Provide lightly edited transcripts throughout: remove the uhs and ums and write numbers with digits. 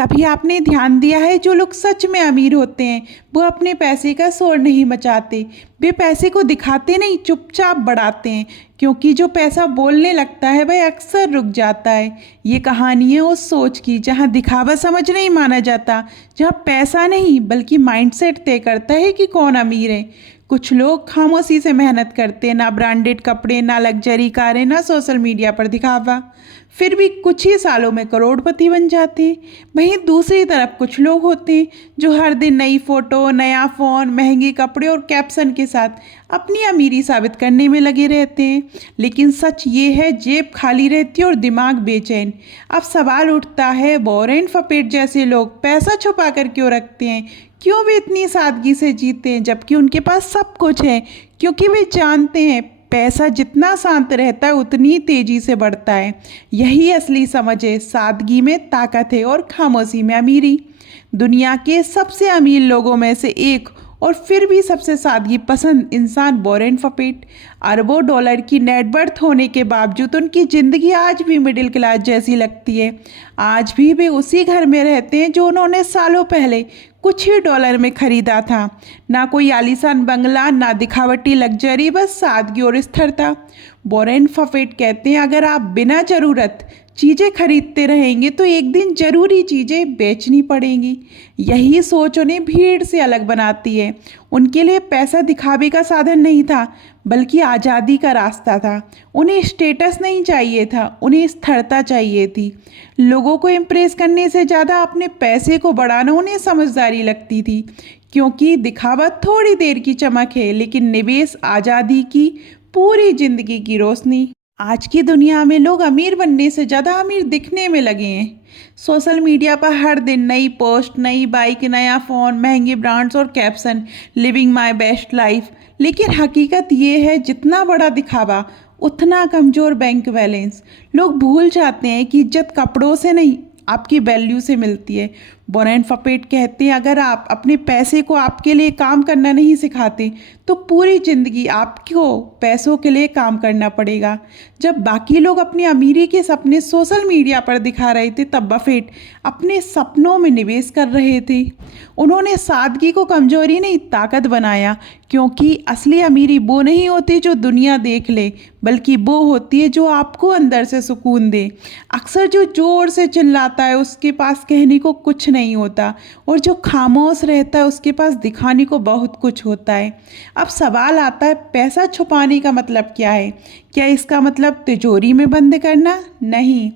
कभी आपने ध्यान दिया है जो लोग सच में अमीर होते हैं वो अपने पैसे का शोर नहीं मचाते। वे पैसे को दिखाते नहीं, चुपचाप बढ़ाते हैं, क्योंकि जो पैसा बोलने लगता है वह अक्सर रुक जाता है। ये कहानी है उस सोच की जहाँ दिखावा समझ नहीं माना जाता, जहाँ पैसा नहीं बल्कि माइंडसेट तय करता है कि कौन अमीर है। कुछ लोग खामोशी से मेहनत करते हैं, ना ब्रांडेड कपड़े, ना लग्जरी कारें, ना सोशल मीडिया पर दिखावा, फिर भी कुछ ही सालों में करोड़पति बन जाते हैं। वहीं दूसरी तरफ कुछ लोग होते हैं जो हर दिन नई फोटो, नया फ़ोन, महंगे कपड़े और कैप्शन के साथ अपनी अमीरी साबित करने में लगे रहते हैं। लेकिन सच ये है, जेब खाली रहती है और दिमाग बेचैन। अब सवाल उठता है, वॉरेन बफेट जैसे लोग पैसा छुपा कर क्यों रखते हैं? क्यों वे इतनी सादगी से जीते हैं जबकि उनके पास सब कुछ है? क्योंकि वे जानते हैं पैसा जितना शांत रहता है उतनी तेजी से बढ़ता है। यही असली समझ है, सादगी में ताकत है और खामोशी में अमीरी। दुनिया के सबसे अमीर लोगों में से एक और फिर भी सबसे सादगी पसंद इंसान वॉरेन बफेट। अरबों डॉलर की नेटवर्थ होने के बावजूद उनकी ज़िंदगी आज भी मिडिल क्लास जैसी लगती है। आज भी वे उसी घर में रहते हैं जो उन्होंने सालों पहले कुछ ही डॉलर में खरीदा था। ना कोई आलीशान बंगला, ना दिखावटी लग्जरी, बस सादगी और स्थिरता। वॉरेन बफेट कहते हैं, अगर आप बिना ज़रूरत चीज़ें खरीदते रहेंगे तो एक दिन ज़रूरी चीज़ें बेचनी पड़ेंगी। यही सोच उन्हें भीड़ से अलग बनाती है। उनके लिए पैसा दिखावे का साधन नहीं था बल्कि आज़ादी का रास्ता था। उन्हें स्टेटस नहीं चाहिए था, उन्हें स्थिरता चाहिए थी। लोगों को इम्प्रेस करने से ज़्यादा अपने पैसे को बढ़ाना उन्हें समझदारी लगती थी, क्योंकि दिखावा थोड़ी देर की चमक है लेकिन निवेश आज़ादी की पूरी ज़िंदगी की रोशनी। आज की दुनिया में लोग अमीर बनने से ज़्यादा अमीर दिखने में लगे हैं। सोशल मीडिया पर हर दिन नई पोस्ट, नई बाइक, नया फ़ोन, महंगे ब्रांड्स और caption, living my best life. लेकिन हकीकत ये है, जितना बड़ा दिखावा उतना कमज़ोर बैंक बैलेंस। लोग भूल जाते हैं कि इज्जत कपड़ों से नहीं, आपकी वैल्यू से मिलती है। वॉरेन बफेट कहते हैं, अगर आप अपने पैसे को आपके लिए काम करना नहीं सिखाते तो पूरी ज़िंदगी आपको पैसों के लिए काम करना पड़ेगा। जब बाकी लोग अपनी अमीरी के सपने सोशल मीडिया पर दिखा रहे थे तब बफेट अपने सपनों में निवेश कर रहे थे। उन्होंने सादगी को कमजोरी नहीं, ताकत बनाया, क्योंकि असली अमीरी वो नहीं होती जो दुनिया देख ले, बल्कि वो होती है जो आपको अंदर से सुकून दे। अक्सर जो जोर से चिल्लाता है उसके पास कहने को कुछ नहीं होता, और जो खामोश रहता है उसके पास दिखाने को बहुत कुछ होता है। अब सवाल आता है, पैसा छुपाने का मतलब क्या है? क्या इसका मतलब तिजोरी में बंद करना? नहीं,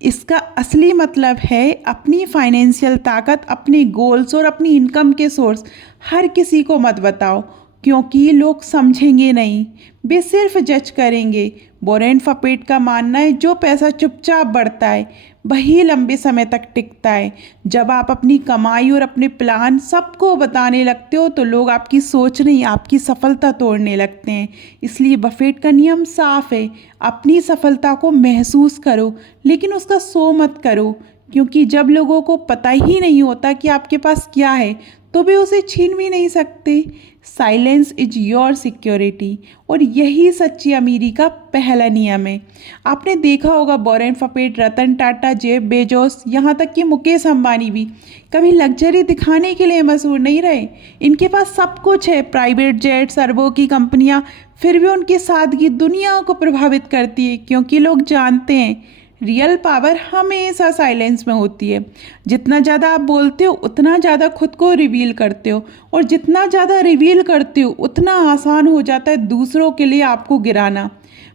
इसका असली मतलब है अपनी फाइनेंशियल ताकत, अपनी गोल्स और अपनी इनकम के सोर्स हर किसी को मत बताओ, क्योंकि लोग समझेंगे नहीं, वे सिर्फ जज करेंगे। वॉरेन बफेट का मानना है, जो पैसा चुपचाप बढ़ता है वही लंबे समय तक टिकता है। जब आप अपनी कमाई और अपने प्लान सबको बताने लगते हो तो लोग आपकी सोच नहीं, आपकी सफलता तोड़ने लगते हैं। इसलिए बफेट का नियम साफ है, अपनी सफलता को महसूस करो लेकिन उसका शो मत करो, क्योंकि जब लोगों को पता ही नहीं होता कि आपके पास क्या है तो वे उसे छीन भी नहीं सकते। साइलेंस इज योर सिक्योरिटी, और यही सच्ची अमीरी का पहला नियम है। आपने देखा होगा, Warren Buffett, Ratan Tata, Jeff Bezos, यहाँ तक कि मुकेश अंबानी भी कभी लग्जरी दिखाने के लिए मशहूर नहीं रहे। इनके पास सब कुछ है, प्राइवेट जेट्स, अरबों की कंपनियाँ, फिर भी उनकी सादगी दुनिया को प्रभावित करती है, क्योंकि लोग जानते हैं रियल पावर हमेशा साइलेंस में होती है। जितना ज़्यादा आप बोलते हो उतना ज़्यादा खुद को रिवील करते हो, और जितना ज़्यादा रिवील करते हो उतना आसान हो जाता है दूसरों के लिए आपको गिराना।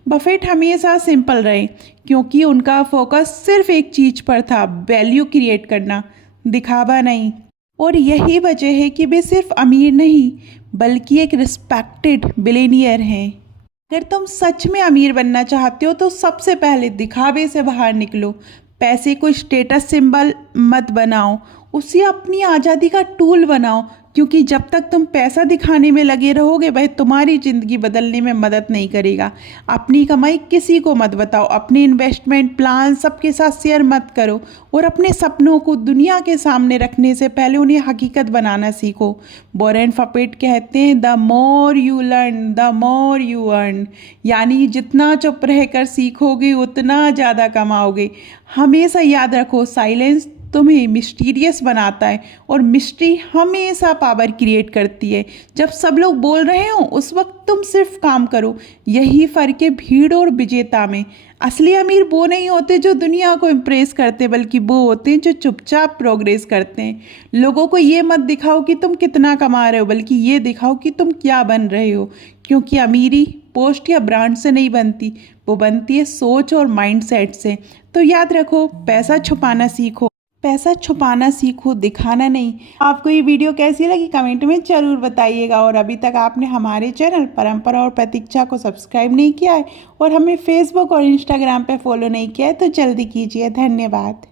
बफेट हमेशा सिंपल रहे, क्योंकि उनका फोकस सिर्फ एक चीज़ पर था, वैल्यू क्रिएट करना, दिखावा नहीं। और यही वजह है कि वे सिर्फ अमीर नहीं बल्कि एक रिस्पेक्टेड बिलियनियर हैं। अगर तुम सच में अमीर बनना चाहते हो तो सबसे पहले दिखावे से बाहर निकलो। पैसे को स्टेटस सिंबल मत बनाओ, उसे अपनी आज़ादी का टूल बनाओ, क्योंकि जब तक तुम पैसा दिखाने में लगे रहोगे वह तुम्हारी ज़िंदगी बदलने में मदद नहीं करेगा। अपनी कमाई किसी को मत बताओ, अपने इन्वेस्टमेंट प्लान सबके साथ शेयर मत करो, और अपने सपनों को दुनिया के सामने रखने से पहले उन्हें हकीकत बनाना सीखो। वॉरेन बफेट कहते हैं, the more you learn the more you earn, यानी जितना चुप रहकर सीखोगे उतना ज़्यादा कमाओगे। हमेशा याद रखो, साइलेंस तुम्हें मिस्टीरियस बनाता है और मिस्ट्री हमेशा पावर क्रिएट करती है। जब सब लोग बोल रहे हो उस वक्त तुम सिर्फ काम करो। यही फ़र्क है भीड़ और विजेता में। असली अमीर वो नहीं होते जो दुनिया को इम्प्रेस करते, बल्कि वो होते हैं जो चुपचाप प्रोग्रेस करते हैं। लोगों को ये मत दिखाओ कि तुम कितना कमा रहे हो, बल्कि ये दिखाओ कि तुम क्या बन रहे हो। क्योंकि अमीरी पोस्ट या ब्रांड से नहीं बनती, वो बनती है सोच और माइंडसेट से। तो याद रखो, पैसा छुपाना सीखो, पैसा छुपाना सीखो, दिखाना नहीं। आपको ये वीडियो कैसी लगी कमेंट में ज़रूर बताइएगा। और अभी तक आपने हमारे चैनल परंपरा और प्रतीक्षा को सब्सक्राइब नहीं किया है और हमें फेसबुक और इंस्टाग्राम पे फॉलो नहीं किया है तो जल्दी कीजिए। धन्यवाद।